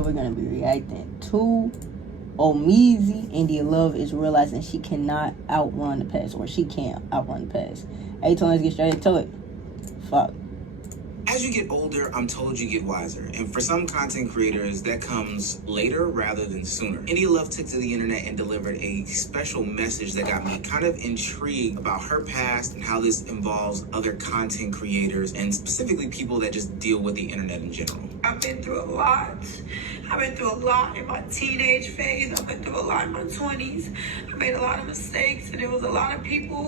video we're gonna be reacting to. Ohmeezzy, India Love is realizing she cannot outrun the past, or she can't outrun the past. Hey, Tony, let's get straight into it. Fuck. As you get older, I'm told you get wiser. And for some content creators, that comes later rather than sooner. India Love took to the internet and delivered a special message that got me kind of intrigued about her past and how this involves other content creators and specifically people that just deal with the internet in general. I've been through a lot. I've been through a lot in my teenage phase. I've been through a lot in my 20s. I made a lot of mistakes, and there was a lot of people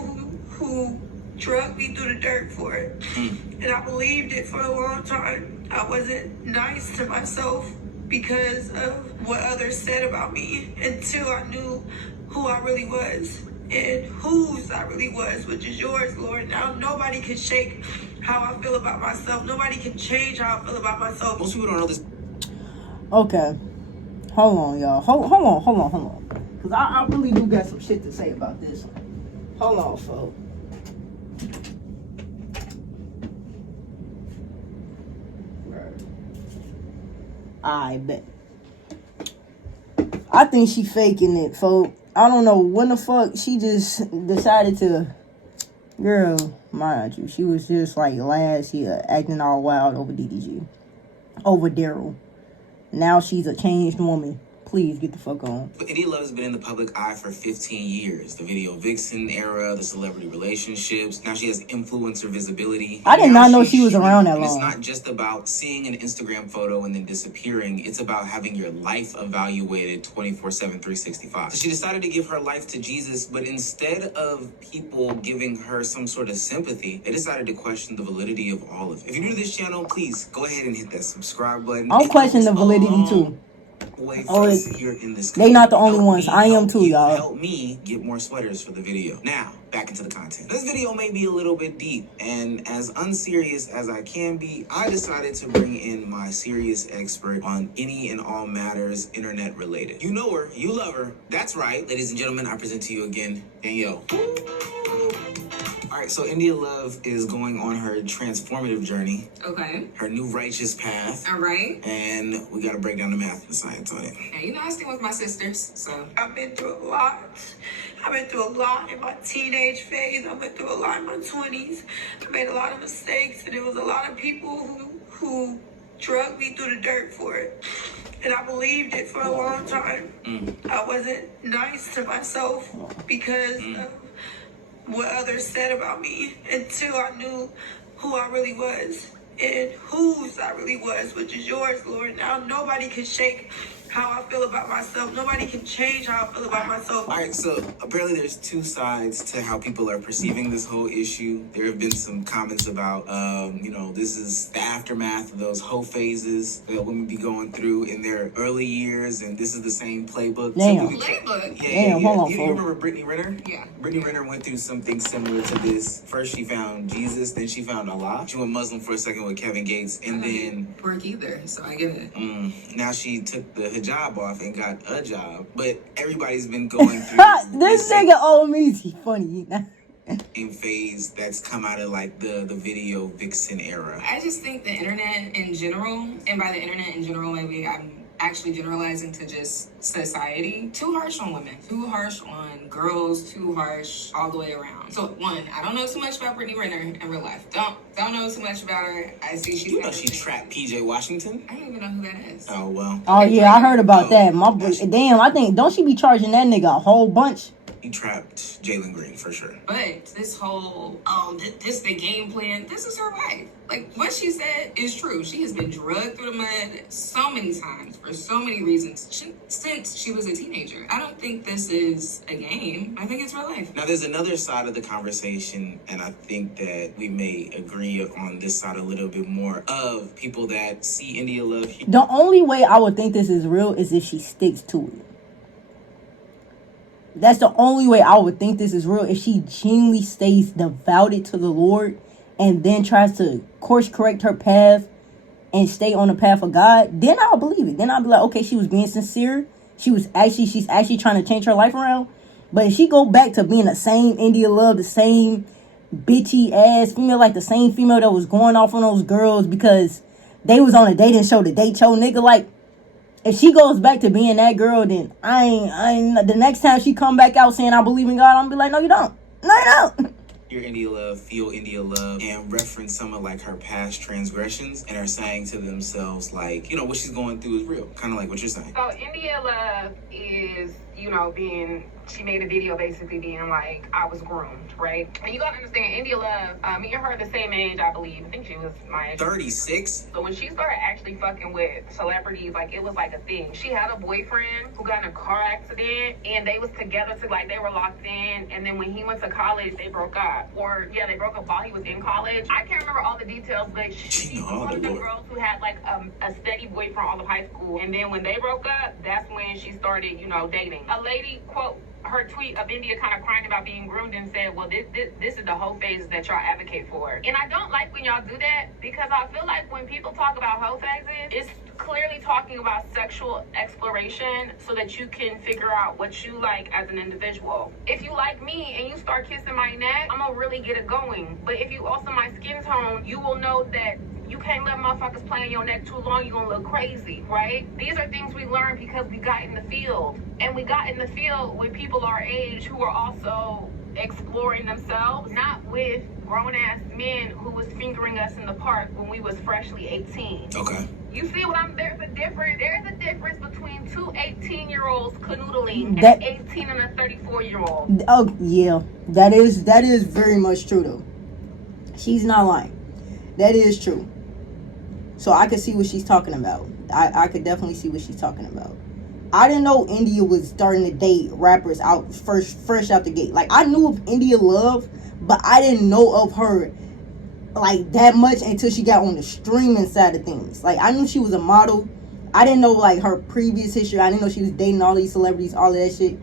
who drugged me through the dirt for it. And I believed it for a long time. I wasn't nice to myself because of what others said about me until I knew who I really was and whose I really was, which is yours, Lord. Now nobody can shake how I feel about myself. Nobody can change how I feel about myself. Most people don't know this. Okay. Hold on, y'all. Hold on. Because I really do got some shit to say about this one. Hold on, folks. I bet. I think she faking it, folks. I don't know when the fuck she just decided to. Girl, mind you, she was just like last year acting all wild over DDG, over Daryl. Now she's a changed woman. Please get the fuck on. But India Love has been in the public eye for 15 years. The video vixen era, the celebrity relationships. Now she has influencer visibility. I did not know she was around that long. It's not just about seeing an Instagram photo and then disappearing. It's about having your life evaluated 24/7, 365. So she decided to give her life to Jesus, but instead of people giving her some sort of sympathy, they decided to question the validity of all of it. If you're new to this channel, please go ahead and hit that subscribe button. I'm questioning the validity too. Here in this they not the only ones. I am too, y'all. Help me get more sweaters for the video. Now, back into the content. This video may be a little bit deep, and as unserious as I can be, I decided to bring in my serious expert on any and all matters internet related. You know her, you love her. That's right, ladies and gentlemen, I present to you again, Danielle. All right, so India Love is going on her transformative journey. Okay. Her new righteous path. All right. And we got to break down the math and the science on it. Now, you know I stay with my sisters, so. I've been through a lot. I've been through a lot in my teenage phase. I've been through a lot in my 20s. I made a lot of mistakes, and there was a lot of people who drugged me through the dirt for it. And I believed it for a long time. I wasn't nice to myself because of what others said about me until I knew who I really was and whose I really was, which is yours, Lord. Now nobody can shake how I feel about myself. Nobody can change how I feel about myself. All right, so apparently there's two sides to how people are perceiving this whole issue. There have been some comments about, this is the aftermath of those hoe phases that women be going through in their early years, and this is the same playbook. Damn. Playbook? Yeah. Hold on, you remember Brittany Renner? Yeah. Brittany Renner went through something similar to this. First she found Jesus, then she found Allah. She went Muslim for a second with Kevin Gates, and then... work either, so I get it. Now she took the hijab off and got a job, but everybody's been going through this nigga Ohmeezzy funny. same phase that's come out of like the video vixen era. I just think the internet in general, and by the internet in general, maybe I'm actually generalizing to just society, too harsh on women, too harsh on girls, too harsh all the way around. So one, I don't know too much about Brittany Renner in real life. Don't know too much about her. I see she's... You know she trapped PJ Washington? I don't even know who that is. Oh, well. Oh, yeah, I heard about that. Damn, I think, don't she be charging that nigga a whole bunch? He trapped Jalen Green, for sure. But this whole, this the game plan, this is her life. Like, what she said is true. She has been drugged through the mud so many times for so many reasons since she was a teenager. I don't think this is a game. I think it's real life. Now, there's another side of the conversation, and I think that we may agree on this side a little bit more, of people that see India Love. The only way I would think this is real is if she sticks to it. That's the only way I would think this is real, if she genuinely stays devoted to the Lord and then tries to course correct her path and stay on the path of God. Then I'll believe it. Then I'll be like, okay, she was being sincere. She's actually trying to change her life around. But if she go back to being the same India Love, the same bitchy ass female, like the same female that was going off on those girls because they was on a dating show, the date show nigga, like, If she goes back to being that girl, then I ain't. The next time she come back out saying I believe in God, I'm gonna be like, no, you don't. No, you don't. Hear India Love, feel India Love, and reference some of like her past transgressions, and are saying to themselves like, you know, what she's going through is real, kind of like what you're saying. So India Love is, you know, she made a video basically being like, I was groomed, right? And you gotta understand, India Love, me and her are the same age, I believe. I think she was my age. 36? So when she started actually fucking with celebrities, like, it was like a thing. She had a boyfriend who got in a car accident, and they was together like, they were locked in, and then when he went to college, they broke up. They broke up while he was in college. I can't remember all the details, but she was one of the girls who had, like, a steady boyfriend all of high school. And then when they broke up, that's when she started, you know, dating. A lady, quote, her tweet of India kind of crying about being groomed and said, well, this is the whole phase that y'all advocate for. And I don't like when y'all do that, because I feel like when people talk about whole phases, it's clearly talking about sexual exploration so that you can figure out what you like as an individual. If you like me and you start kissing my neck, I'm gonna really get it going. But if you also my skin tone, you will know that you can't let motherfuckers play on your neck too long, you're gonna look crazy, right? These are things we learned because we got in the field. And we got in the field with people our age who are also exploring themselves, not with grown-ass men who was fingering us in the park when we was freshly 18. Okay. You see what there's a difference between two 18-year-olds canoodling and an 18 and a 34-year-old. Oh, yeah. That is very much true, though. She's not lying. That is true. So I could see what she's talking about. I could definitely see what she's talking about. I didn't know India was starting to date rappers out fresh out the gate. Like, I knew of India Love, but I didn't know of her like that much until she got on the streaming side of things. Like, I knew she was a model. I didn't know like her previous history. I didn't know she was dating all these celebrities, all of that shit.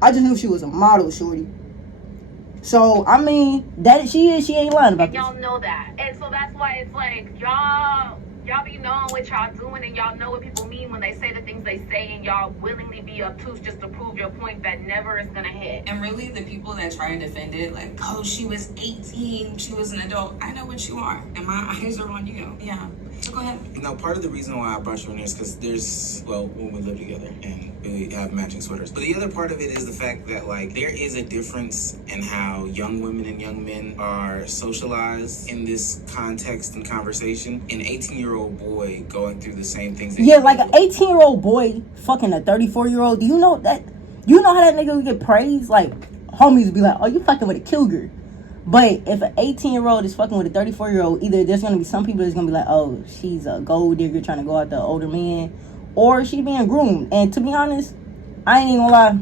I just knew she was a model, shorty. So I mean, that she ain't lying about this. Y'all know that, and so that's why it's like y'all be knowing what y'all doing, and y'all know what people mean when they say the things they say, and y'all willingly be obtuse just to prove your point that never is gonna hit. And really, the people that try and defend it, like, oh, she was 18, she was an adult. I know what you are, and my eyes are on you. Yeah. So go ahead. You know, part of the reason why I brought you in here is because when we live together and we have matching sweaters. But the other part of it is the fact that, like, there is a difference in how young women and young men are socialized in this context and conversation. An 18-year-old boy going through the same things. Yeah, like an 18-year-old boy fucking a 34-year-old. Do you know that? You know how that nigga would get praised? Like, homies would be like, oh, you fucking with a cougar. But if an 18-year-old is fucking with a 34-year-old, either there's going to be some people that's going to be like, oh, she's a gold digger trying to go after older men, or she being groomed. And to be honest, I ain't even gonna lie,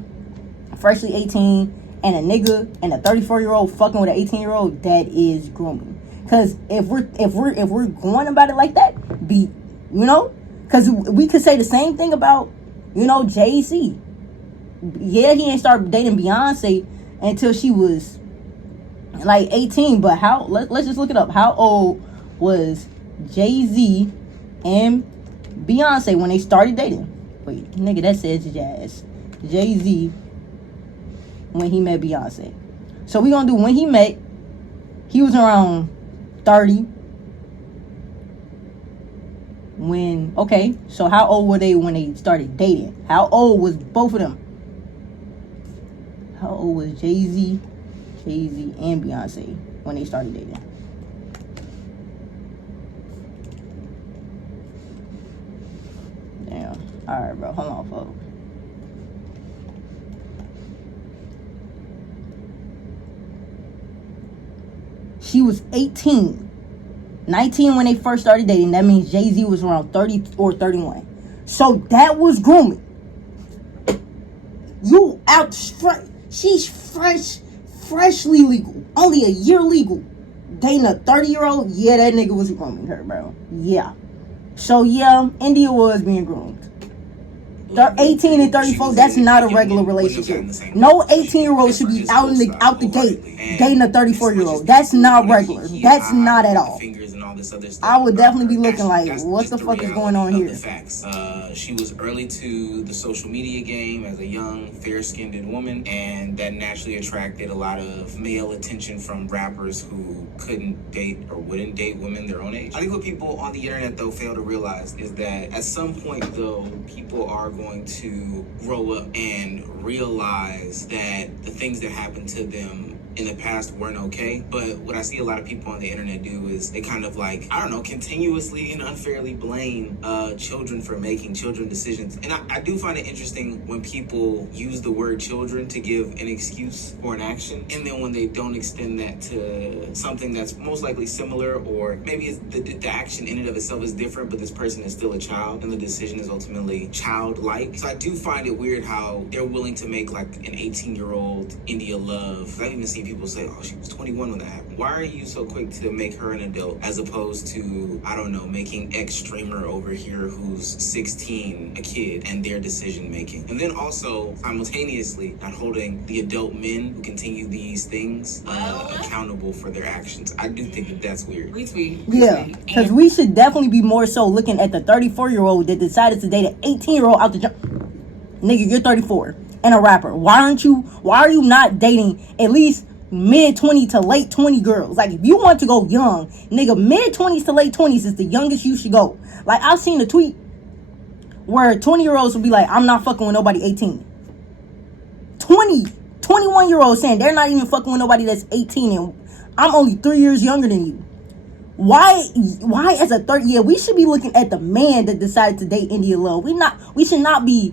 freshly 18 and a nigga and a 34-year-old fucking with an 18-year-old, that is grooming. Because if we're going about it like that, you know, because we could say the same thing about, you know, Jay-Z. Yeah, he ain't started dating Beyonce until she was like 18, but let's just look it up. How old was Jay-Z and Beyonce when they started dating? Wait, nigga, that says jazz. Jay-Z when he met Beyonce. So we gonna do when he met. He was around 30. So how old were they when they started dating? How old was both of them? How old was Jay-Z and Beyonce when they started dating? Damn. Alright, bro. Hold on, folks. She was 18. 19 when they first started dating. That means Jay-Z was around 30 or 31. So that was grooming. You out straight. She's freshly legal. Only a year legal. Dating a 30-year-old. Yeah, that nigga was grooming her, bro. Yeah. So, yeah, India was being groomed. 18 and 34, that's not a regular relationship. No 18-year-old should be out the gate dating a 34-year-old. That's not regular. That's not at all. this other stuff. I would definitely be That's- looking like, that's what just the fuck is reality going on of here? the facts. She was early to the social media game as a young, fair-skinned woman, and that naturally attracted a lot of male attention from rappers who couldn't date or wouldn't date women their own age. I think what people on the internet, though, fail to realize is that at some point, though, people are going to grow up and realize that the things that happened to them in the past weren't okay. But what I see a lot of people on the internet do is they kind of like, I don't know, continuously and unfairly blame children for making children decisions. And I do find it interesting when people use the word children to give an excuse for an action, and then when they don't extend that to something that's most likely similar, or maybe it's the action in and of itself is different, but this person is still a child and the decision is ultimately childlike. So I do find it weird how they're willing to make like an 18-year-old India Love. I've even seen people say, oh, she was 21 when that happened. Why are you so quick to make her an adult as opposed to, I don't know, making X streamer over here who's 16 a kid and their decision making? And then also simultaneously not holding the adult men who continue these things accountable for their actions. I do think that that's weird. Retweet. Yeah, because we should definitely be more so looking at the 34-year-old that decided to date an 18-year-old out the jump. Nigga, you're 34 and a rapper. Why are you not dating at least mid-20 to late 20 girls? Like, if you want to go young, nigga, mid-20s to late 20s is the youngest you should go. Like, I've seen a tweet where 20-year-olds will be like, I'm not fucking with nobody 18. 21-year-olds saying they're not even fucking with nobody that's 18, and I'm only 3 years younger than you. Why as a 30, yeah, we should be looking at the man that decided to date India Love. We should not be,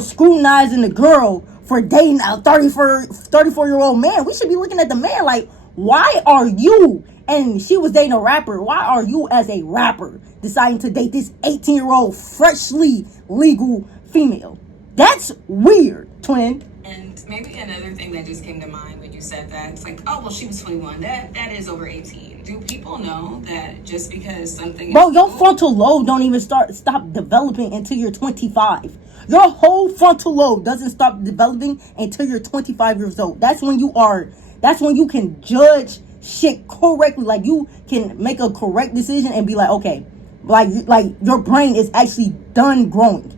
scrutinizing the girl for dating a 34-year-old man. We should be looking at the man like, why are you, and she was dating a rapper, why are you as a rapper deciding to date this 18-year-old freshly legal female? That's weird, twin. And maybe another thing that just came to mind when you said that, it's like, oh, well, she was 21. That is over 18. Do people know that just because something Bro, your frontal lobe don't even stop developing until you're 25. Your whole frontal lobe doesn't stop developing until you're 25 years old. That's when you can judge shit correctly. Like, you can make a correct decision and be like, okay, like your brain is actually done growing.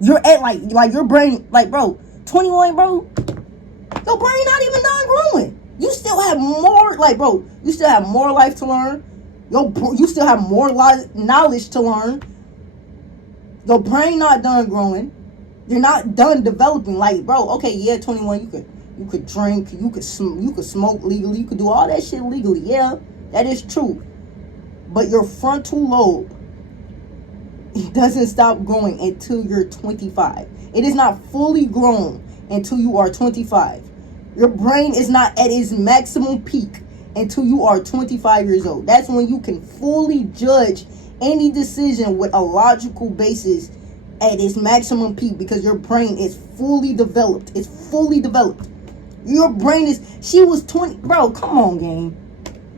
You're at like your brain, like, bro, 21, bro, your brain not even done growing. You still have more, like, bro, you still have more life to learn. You still have more knowledge to learn. Your brain not done growing. You're not done developing. Like, bro, okay, yeah, 21, you could drink, you could smoke legally, you could do all that shit legally. Yeah, that is true. But your frontal lobe, it doesn't stop growing until you're 25. It is not fully grown until you are 25. Your brain is not at its maximum peak until you are 25 years old. That's when you can fully judge any decision with a logical basis at its maximum peak, because your brain is fully developed. It's fully developed. Your brain is, she was 20, bro, come on, gang.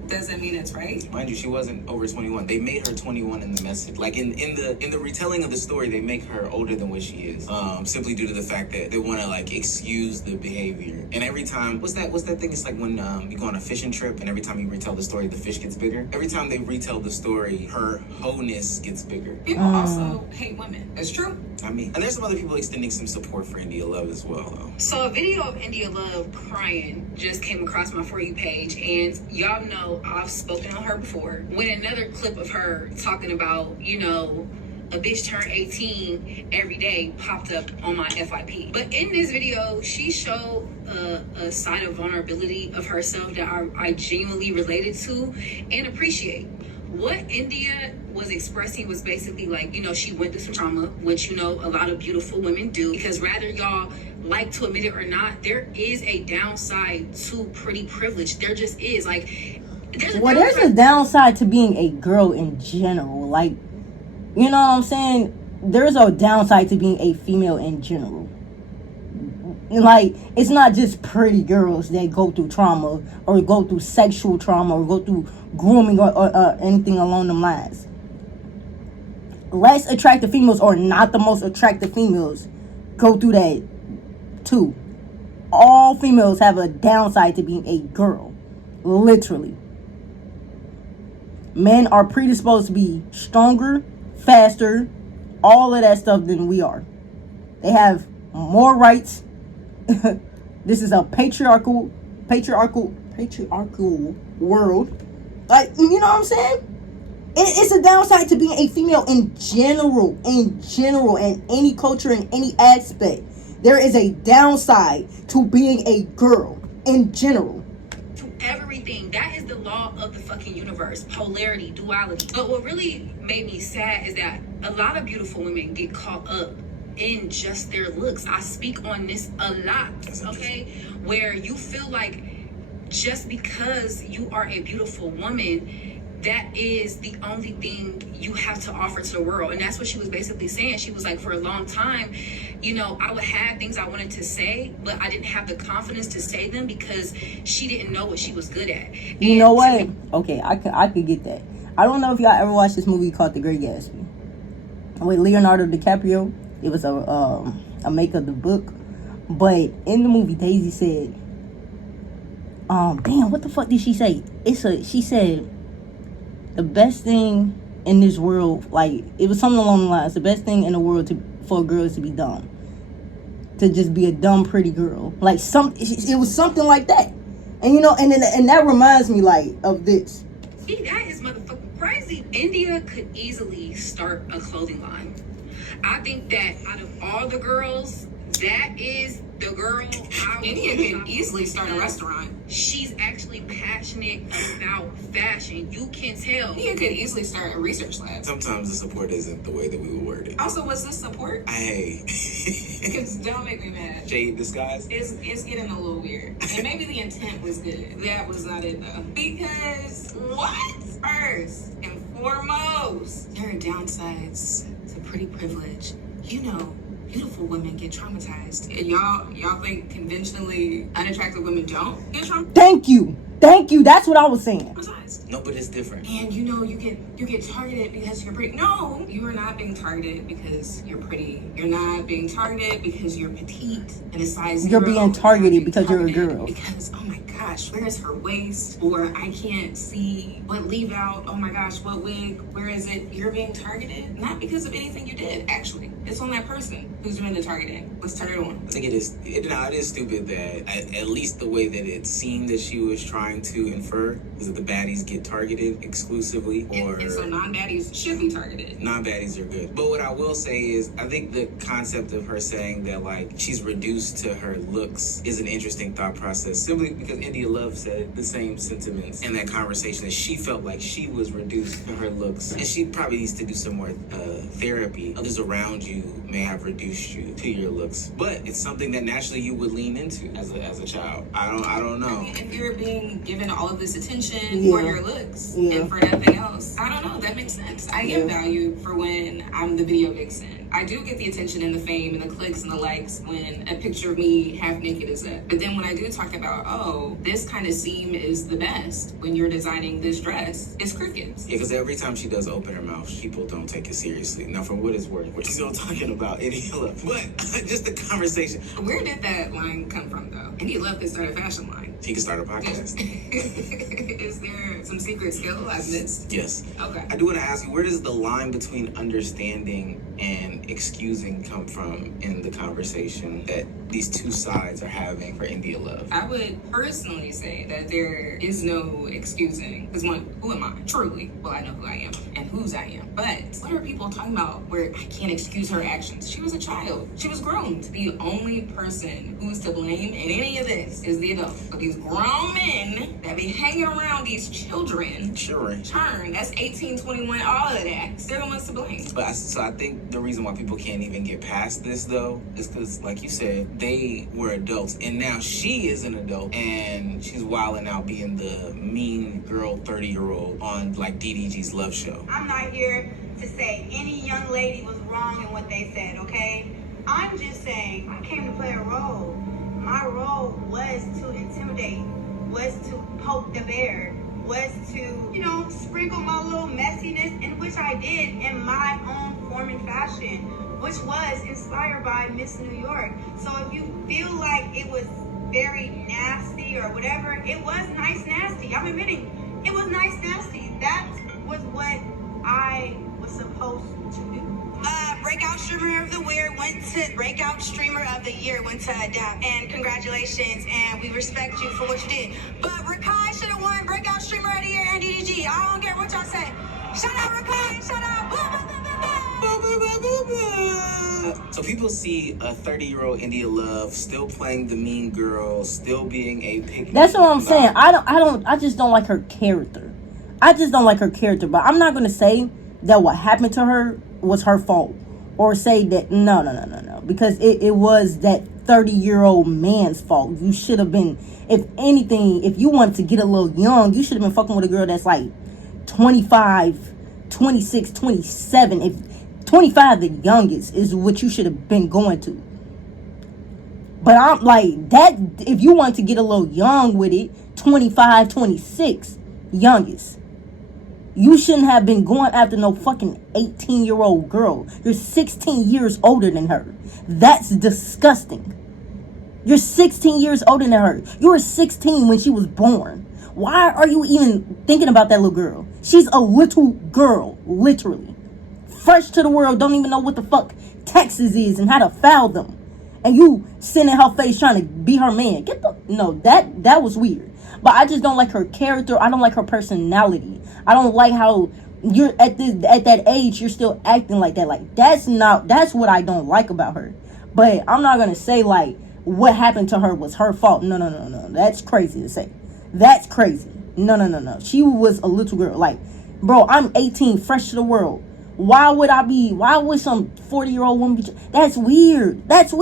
Doesn't mean it's right. Mind you, she wasn't over 21. They made her 21 in the message. Like in the retelling of the story, they make her older than what she is. Simply due to the fact that they want to like excuse the behavior. And every time, what's that thing? It's like when you go on a fishing trip and every time you retell the story, the fish gets bigger. Every time they retell the story, her wholeness gets bigger. People also hate women. It's true. I mean, and there's some other people extending some support for India Love as well, though. So a video of India Love crying just came across my For You page, and y'all know I've spoken on her before. When another clip of her talking about, a bitch turned 18 every day popped up on my FYP. But in this video, she showed a side of vulnerability of herself that I genuinely related to and appreciate. What India was expressing was basically like, she went through some trauma, which, a lot of beautiful women do. Because rather y'all like to admit it or not, there is a downside to pretty privilege. There just is. Like, there's a downside to being a girl in general. Like, you know what I'm saying? There's a downside to being a female in general. Like, it's not just pretty girls that go through trauma or go through sexual trauma or go through grooming or anything along them lines. Less attractive females or not the most attractive females go through that too. All females have a downside to being a girl. Literally. Men are predisposed to be stronger, faster, all of that stuff than we are. They have more rights. This is a patriarchal world. Like, you know what I'm saying? It's a downside to being a female in general, in any culture, in any aspect. There is a downside to being a girl in general. To everything. That is the law of the fucking universe. Polarity, duality. But what really made me sad is that a lot of beautiful women get caught up in just their looks. I speak on this a lot, okay? Where you feel like just because you are a beautiful woman, that is the only thing you have to offer to the world. And that's what she was basically saying. She was like, for a long time, you know, I would have things I wanted to say, but I didn't have the confidence to say them because she didn't know what she was good at. You know what? Okay, I could get that. I don't know if y'all ever watched this movie called The Great Gatsby with Leonardo DiCaprio. It was a make of the book. But in the movie, Daisy said, damn, what the fuck did she say? She said, the best thing in this world, like, it was something along the lines, the best thing in the world for a girl is to be dumb. To just be a dumb, pretty girl. Like, it was something like that. And, you know, and that reminds me, like, of this. See, that is motherfucking crazy. India could easily start a clothing line. I think that out of all the girls, that is the girl. India can easily start a restaurant. She's actually passionate about fashion. You can tell. India could easily start a research lab. Sometimes the support isn't the way that we would word it. Also, what's this support? Hey. Because don't make me mad. Shade disguise? It's getting a little weird. And maybe the intent was good. That was not it, though. Because what? First and foremost, there are downsides to pretty privilege. You know, beautiful women get traumatized. And y'all think conventionally unattractive women don't get traumatized? Thank you. That's what I was saying. No, but it's different. And you know, you get targeted because you're pretty. No, you are not being targeted because you're pretty. You're not being targeted because you're petite and a size zero. You're being targeted because you're a girl. Because, oh my gosh, where is her waist? Or I can't see what leave out. Oh my gosh, what wig? Where is it? You're being targeted not because of anything you did. Actually, it's on that person who's doing the targeting. Let's turn it on. I think it is stupid that at least the way that it seemed that she was trying to infer is that the baddies get targeted exclusively, or and so non-baddies should be targeted. Non-baddies are good. But what I will say is, I think the concept of her saying that, like, she's reduced to her looks is an interesting thought process, simply because India Love said the same sentiments in that conversation, that she felt like she was reduced to her looks, and she probably needs to do some more therapy. Others around you may have reduced you to your looks, but it's something that naturally you would lean into as a child. I don't know. I mean, if you're being given all of this attention Yeah. for your looks and for nothing else, I don't know. That makes sense. I get valued for when I'm the video vixen. I do get the attention and the fame and the clicks and the likes when a picture of me half naked is up. But then when I do talk about, oh, this kind of seam is the best when you're designing this dress, it's crickets. Yeah, because every time she does open her mouth, people don't take it seriously. Now, for what it's worth, we're still talking about India Love. But just the conversation. Where did that line come from, though? India Love could start a fashion line. She can start a podcast. Is there some secret skill I've missed? Yes. Okay. I do want to ask you, where does the line between understanding and excusing come from in the conversation that these two sides are having for India Love? I would personally say that there is no excusing. Because one, who am I? Truly. Well, I know who I am and whose I am. But what are people talking about where I can't excuse her actions? She was a child. She was grown. The only person who's to blame in any of this is the adult. But these grown men that be hanging around these children, Sure. that's 18, 21, all of that. They're the ones to blame. But I think the reason why people can't even get past this, though, is because, like you said, they were adults, and now she is an adult, and she's wilding out being the mean girl 30-year-old on, like, DDG's Love Show. I'm not here to say any young lady was wrong in what they said, okay? I'm just saying I came to play a role. My role was to intimidate, was to poke the bear, was to, sprinkle my little messiness, in which I did in my own form and fashion, which was inspired by Miss New York. So if you feel like it was very nasty or whatever, it was nice nasty. I'm admitting it was nice nasty. That was what I was supposed to do. Breakout streamer of the year went to Adapt, and congratulations, and we respect you for what you did. But Rakai should have won breakout streamer of the year and DDG. I don't care what y'all say. Shout out Rakai, shout out. So people see a 30-year-old India Love still playing the mean girl, still being a pick. That's what I'm saying. I just don't like her character. I just don't like her character. But I'm not gonna say that what happened to her was her fault, or say that no, because it was that 30-year-old man's fault. You should have been, if anything, if you wanted to get a little young, you should have been fucking with a girl that's like 25, 26, 27. If 25 the youngest is what you should have been going to. But I'm like, that, if you want to get a little young with it, 25, 26 youngest. You shouldn't have been going after no fucking 18-year-old girl. You're 16 years older than her. That's disgusting. You're 16 years older than her. You were 16 when she was born. Why are you even thinking about that little girl? She's a little girl, literally. Fresh to the world, don't even know what the fuck taxes is and how to file them. And you sitting in her face trying to be her man. That was weird. But I just don't like her character. I don't like her personality. I don't like how you're at that age you're still acting like that. Like that's what I don't like about her. But I'm not gonna say like what happened to her was her fault. No. That's crazy to say. That's crazy. No. She was a little girl. Like, bro, I'm 18, fresh to the world. Why would some 40-year-old woman be? That's weird. I'm 18.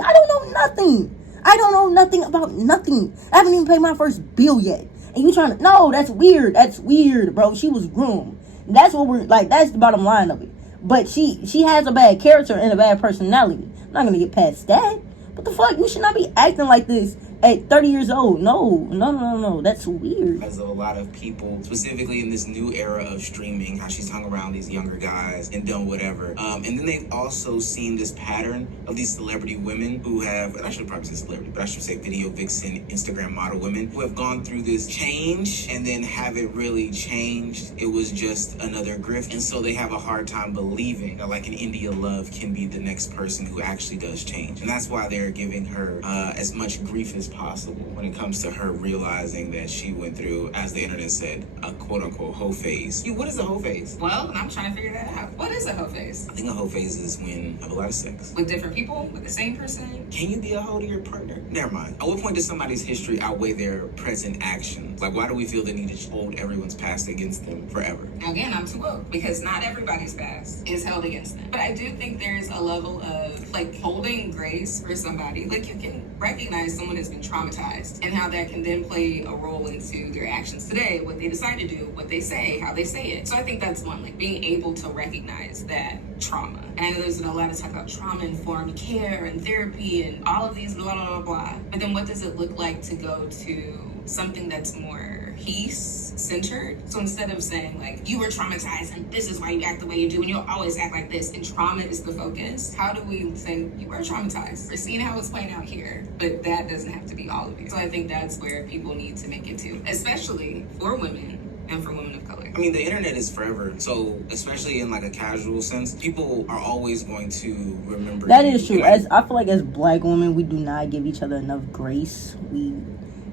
I don't know nothing. I don't know nothing about nothing. I haven't even paid my first bill yet. And you trying to, no, that's weird. That's weird, bro. She was groomed. That's what we're, like, that's the bottom line of it. But she has a bad character and a bad personality. I'm not going to get past that. What the fuck? You should not be acting like this at 30 years old. No. That's weird. As a lot of people, specifically in this new era of streaming, how she's hung around these younger guys and done whatever. And then they've also seen this pattern of these celebrity women who have, and I should probably say celebrity, but I should say video vixen, Instagram model women who have gone through this change and then haven't really changed. It was just another grift. And so they have a hard time believing that like an India Love can be the next person who actually does change. And that's why they're giving her as much grief as possible when it comes to her realizing that she went through, as the internet said, a quote-unquote hoe phase. What is a hoe phase? Well, I'm trying to figure that out. What is a hoe phase? I think a hoe phase is when you have a lot of sex. With different people? With the same person? Can you be a hoe to your partner? Never mind. At what point does somebody's history outweigh their present actions? Like, why do we feel the need to hold everyone's past against them forever? Now, again, I'm too woke because not everybody's past is held against them. But I do think there's a level of, like, holding grace for somebody. Like, you can recognize someone has been traumatized and how that can then play a role into their actions today, what they decide to do, what they say, how they say it. So I think that's one, like being able to recognize that trauma. And I know there's been a lot of talk about trauma-informed care and therapy and all of these blah, blah, blah, blah. But then what does it look like to go to something that's more peace-centered? So instead of saying, like, you were traumatized and this is why you act the way you do and you'll always act like this and trauma is the focus, how do we say you were traumatized? We're seeing how it's playing out here, but that doesn't have to be all of you. So I think that's where people need to make it to, especially for women and for women of color. I mean, the internet is forever. So, especially in like a casual sense, people are always going to remember. That is true. As I feel like as black women, we do not give each other enough grace.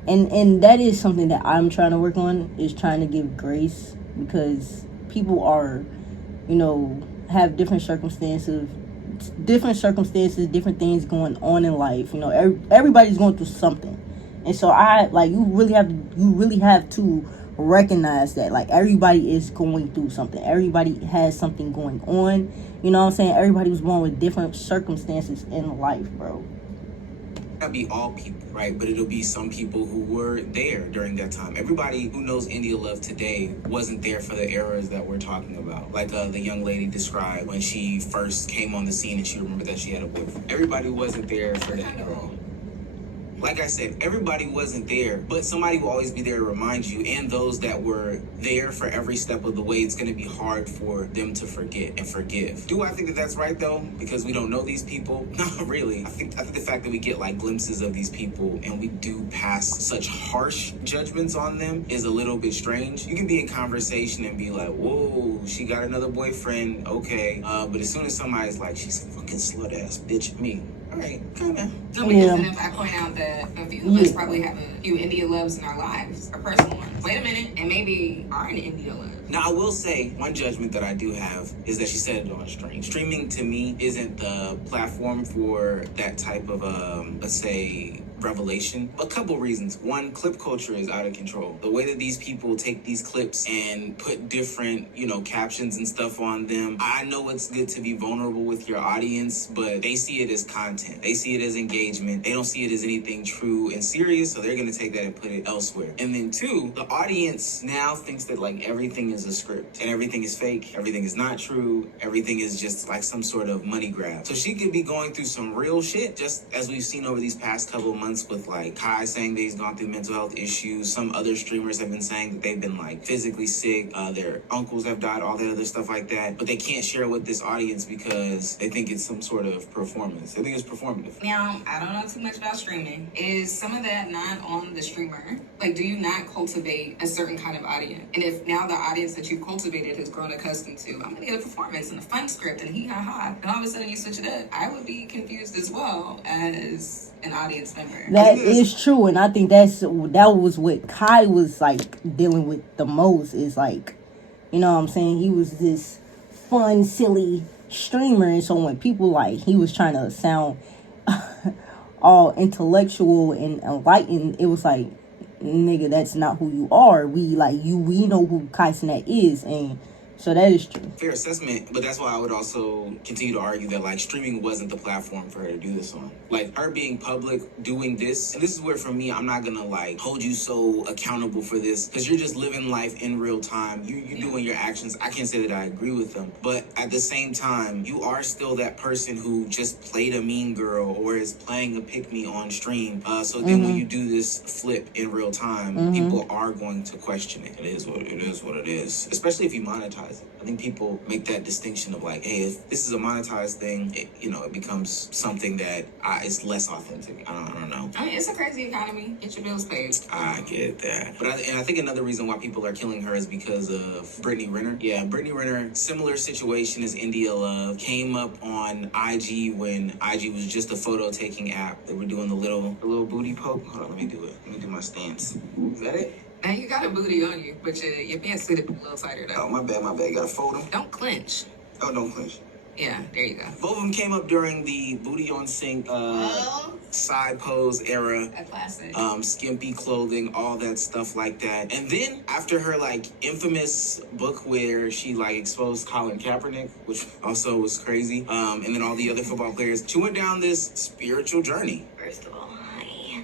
And that is something that I'm trying to work on, is trying to give grace, because people are, have different circumstances, different things going on in life. Everybody's going through something. And so you really have to recognize that, like, everybody is going through something. Everybody has something going on. You know what I'm saying? Everybody was born with different circumstances in life, bro. Not be all people, right? But it'll be some people who were there during that time. Everybody who knows India Love today wasn't there for the eras that we're talking about. Like the young lady described when she first came on the scene and she remembered that she had a boyfriend. Everybody wasn't there for that era. Like I said, everybody wasn't there, but somebody will always be there to remind you, and those that were there for every step of the way, it's going to be hard for them to forget and forgive. Do I think that that's right though? Because we don't know these people? Not really. I think the fact that we get like glimpses of these people and we do pass such harsh judgments on them is a little bit strange. You can be in conversation and be like, whoa, she got another boyfriend, okay. But as soon as somebody's like, she's a fucking slut ass bitch, me. All right, come on. No, because then if I point out that a few of us probably have a few India loves in our lives, or personal ones. Wait a minute, and maybe are an India love. Now, I will say, one judgment that I do have is that she said it on stream. Streaming, to me, isn't the platform for that type of, let's say, revelation. A couple reasons. One, clip culture is out of control. The way that these people take these clips and put different, captions and stuff on them. I know it's good to be vulnerable with your audience, but they see it as content. They see it as engagement. They don't see it as anything true and serious, so they're going to take that and put it elsewhere. And then two, the audience now thinks that like everything is a script and everything is fake. Everything is not true. Everything is just like some sort of money grab. So she could be going through some real shit, just as we've seen over these past couple of months with like Kai saying that he's gone through mental health issues. Some other streamers have been saying that they've been like physically sick. Their uncles have died, all that other stuff like that. But they can't share with this audience because they think it's some sort of performance. They think it's performative. Now, I don't know too much about streaming. Is some of that not on the streamer? Like, do you not cultivate a certain kind of audience? And if now the audience that you cultivated has grown accustomed to, I'm gonna get a performance and a fun script and hee-ha-ha, and all of a sudden you switch it up, I would be confused as well as an audience member. That is true, and I think that was what Kai was like dealing with the most. Is like, you know what I'm saying? He was this fun, silly streamer, and so when people like he was trying to sound all intellectual and enlightened, it was like, nigga, that's not who you are. We know who Kai Cenat is, and so that is true. Fair assessment, but that's why I would also continue to argue that like streaming wasn't the platform for her to do this on. Like her being public, doing this, and this is where for me, I'm not gonna like hold you so accountable for this because you're just living life in real time. You doing your actions. I can't say that I agree with them, but at the same time, you are still that person who just played a mean girl or is playing a pick me on stream. So then when you do this flip in real time, people are going to question it. It is what it is, especially if you monetize. I think people make that distinction of like, hey, if this is a monetized thing, it becomes something that is less authentic. I don't know. I mean, it's a crazy economy. Get your bills paid. I get that. But I think another reason why people are killing her is because of Brittany Renner. Yeah, Brittany Renner, similar situation as India Love, came up on IG when IG was just a photo taking app. They were doing the little booty poke. Hold on, let me do it. Let me do my stance. Is that it? Now you got a booty on you, but your pants fit a little tighter though. Oh, my bad. You gotta fold them. Don't clench. Oh, don't clench. Yeah, there you go. Both of them came up during the booty on sync side pose era. A classic. Skimpy clothing, all that stuff like that. And then after her like infamous book where she like exposed Colin Kaepernick, which also was crazy, and then all the other football players, she went down this spiritual journey. First of all, hi.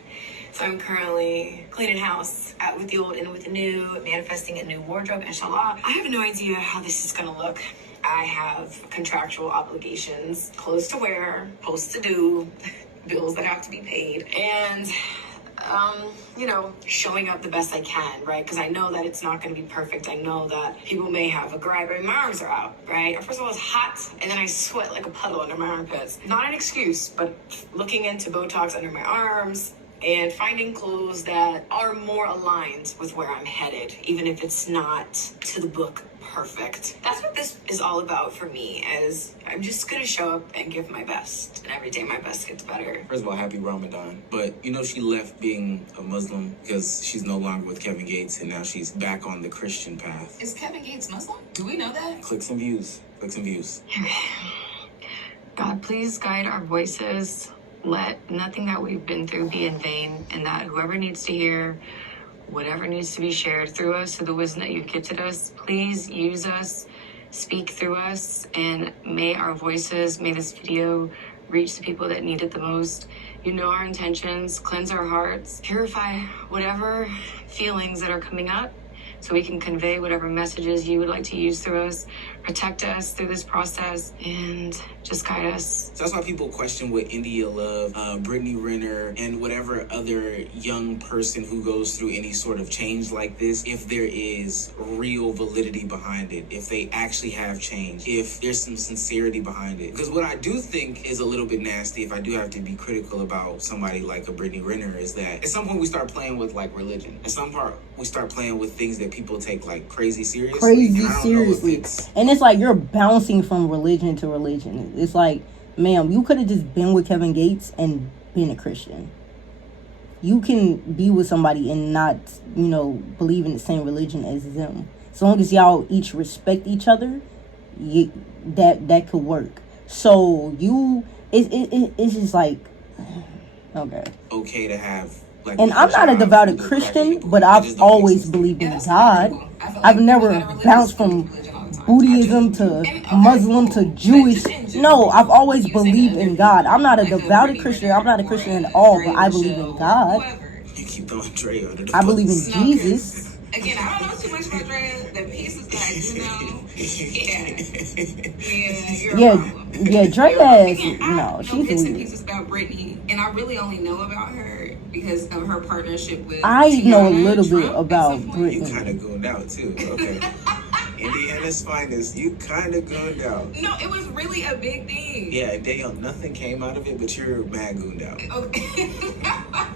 So I'm currently cleaning house, out with the old and with the new, manifesting a new wardrobe, inshallah. I have no idea how this is gonna look. I have contractual obligations, clothes to wear, posts to do, bills that have to be paid, and showing up the best I can, right? Because I know that it's not going to be perfect. I know that people may have a gripe, but my arms are out, right? First of all, it's hot, and then I sweat like a puddle under my armpits. Not an excuse, but looking into Botox under my arms and finding clothes that are more aligned with where I'm headed, even if it's not to the book perfect. That's what this is all about for me, as I'm just gonna show up and give my best, and every day my best gets better. First of all, happy Ramadan. But she left being a Muslim because she's no longer with Kevin Gates, and now she's back on the Christian path. Is Kevin Gates Muslim? Do we know that? Clicks and views. God, please guide our voices. Let nothing that we've been through be in vain, and that whoever needs to hear whatever needs to be shared through us, through the wisdom that you've gifted us, please use us, speak through us, and may our voices, may this video reach the people that need it the most. You know our intentions, cleanse our hearts, purify whatever feelings that are coming up so we can convey whatever messages you would like to use through us. protect us through this process and just guide us. So that's why people question what India Love, Brittany Renner, and whatever other young person who goes through any sort of change like this, if there is real validity behind it, if they actually have changed, if there's some sincerity behind it. Because what I do think is a little bit nasty, if I do have to be critical about somebody like a Brittany Renner, is that at some point we start playing with like religion. At some part we start playing with things that people take like crazy seriously. Crazy seriously. And it's like you're bouncing from religion to religion. It's like, ma'am, you could have just been with Kevin Gates and been a Christian. You can be with somebody and not, believe in the same religion as them. As long as y'all each respect each other, that could work. So it's just like, okay to have. Like, and I'm not a devout Christian, but I've always believed in God. I've never bounced from Buddhism to Muslim to Jewish. No, I've always believed in God. I'm not a devout Christian. I'm not a Christian at all, but I believe in God. You keep throwing Dre under the I believe in Jesus. Again, I don't know too much about Dre. The pieces that I do know, you're a problem. Dre has, she's bits and weird. pieces about Brittany, and I really only know about her because of her partnership with I know a little Trump bit about Brittany. You kind of gooned out too. Okay. Indiana's finest. You kind of gooned out. No, it was really a big thing. Yeah, Dale, nothing came out of it, but you're mad gooned out. Okay.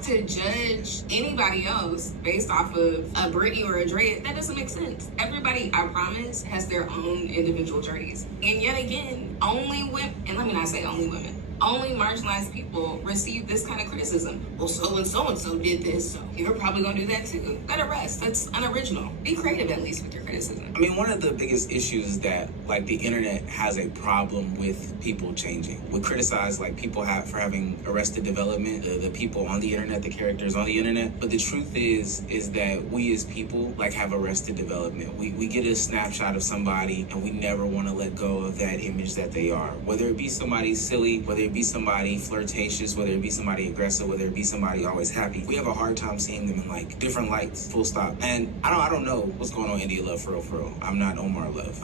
To judge anybody else based off of a Brittany or a Dre, that doesn't make sense. Everybody, I promise, has their own individual Dre's. And yet again, only women, and let me not say only women, only marginalized people receive this kind of criticism. Well, so-and-so did this, so you're probably going to do that too. Let it rest. That's unoriginal. Be creative at least with your criticism. I mean, one of the biggest issues is that, like, the internet has a problem with people changing. We criticize, like, people for having arrested development, the people on the internet, the characters on the internet. But the truth is that we as people, like, have arrested development. We get a snapshot of somebody and we never want to let go of that image that they are. Whether it be somebody silly, whether it be somebody flirtatious, whether it be somebody aggressive, whether it be somebody always happy, we have a hard time seeing them in like different lights, full stop. And I don't know what's going on India Love for real. I'm not Omar Love.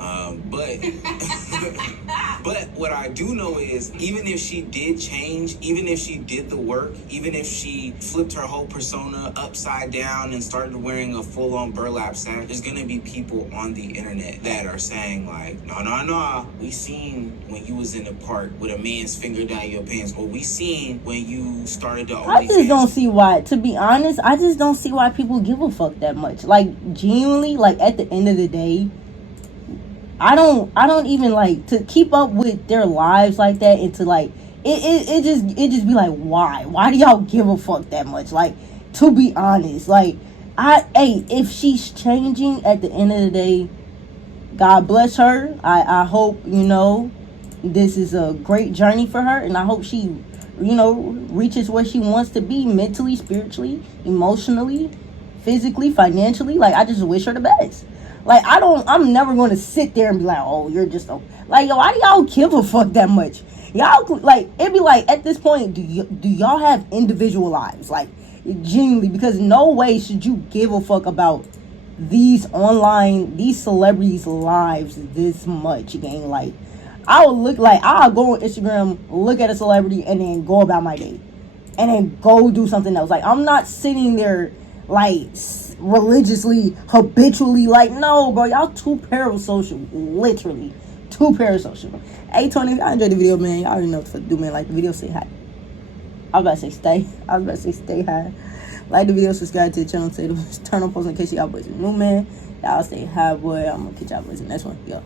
But what I do know is even if she did change, even if she did the work, even if she flipped her whole persona upside down and started wearing a full-on burlap sack, there's gonna be people on the internet that are saying like, no, we seen when you was in the park with a man's finger down your pants, or we seen when you started to I just don't see why, to be honest, I just don't see why people give a fuck that much. Like, genuinely, like, at the end of the day, I don't even like to keep up with their lives like that, and to like it just be like, why do y'all give a fuck that much? Like, to be honest, like, if she's changing at the end of the day, God bless her. I hope, this is a great journey for her, and I hope she, reaches where she wants to be mentally, spiritually, emotionally, physically, financially. Like, I just wish her the best. Like, I'm never going to sit there and be like, oh, you're just, like, yo, why do y'all give a fuck that much? Y'all, like, it'd be like, at this point, do y'all have individual lives? Like, genuinely, because no way should you give a fuck about these celebrities' lives this much, gang. Like, I'll go on Instagram, look at a celebrity, and then go about my day. And then go do something else. Like, I'm not sitting there, like, religiously, habitually, like, no, bro, y'all too parasocial. Literally. Too parasocial. Hey, Tony, I enjoyed the video, man. Y'all already know what to do, man. Like the video, say hi. I was about to say stay high. Like the video, subscribe to the channel, turn on post notifications. Y'all boys are new, man. Y'all stay high, boy. I'm gonna catch y'all boys in the next one. Yo.